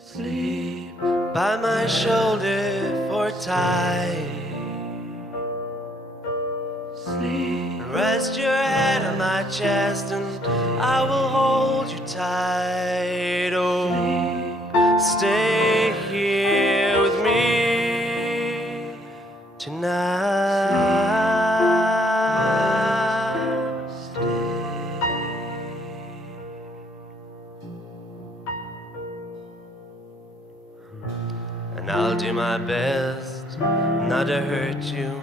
Sleep by my shoulder for tight. Sleep, rest your head on my chest and I will hold you tight. Oh, stay here with me tonight. And I'll do my best not to hurt you.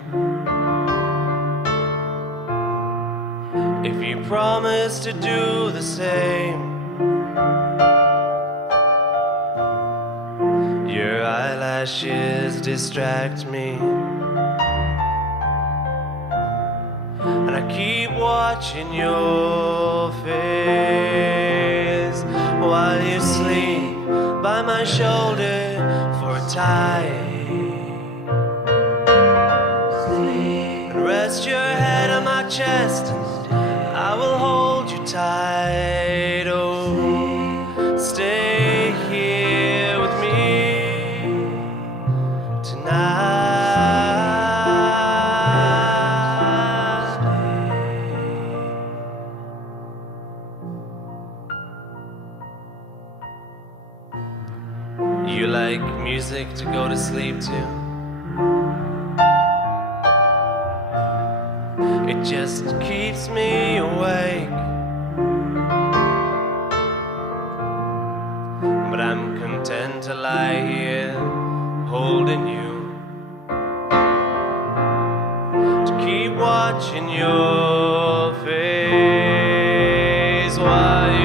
If you promise to do the same, your eyelashes distract me, and I keep watching your face while you sleep by my shoulder for tight. Sleep and rest your head on my chest and I will hold you tight. Oh, stay here with me tonight. You like music to go to sleep to? It just keeps me awake. But I'm content to lie here holding you, to keep watching your face while you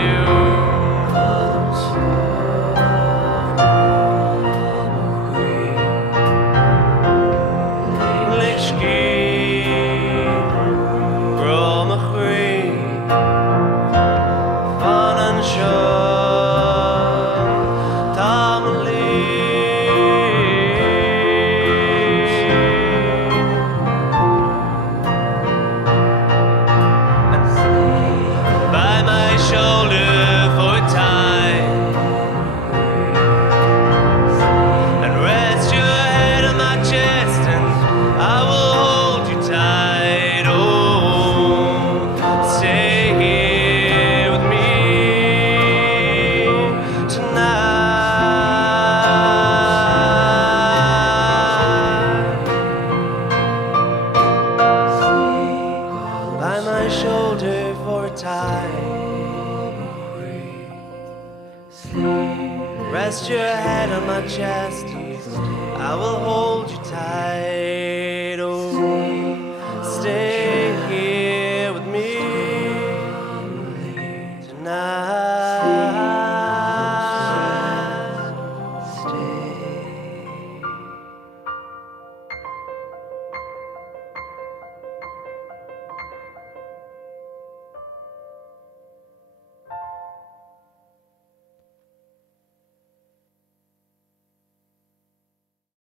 shoulder for time. Sleep, rest your head on my chest. I will hold you tight.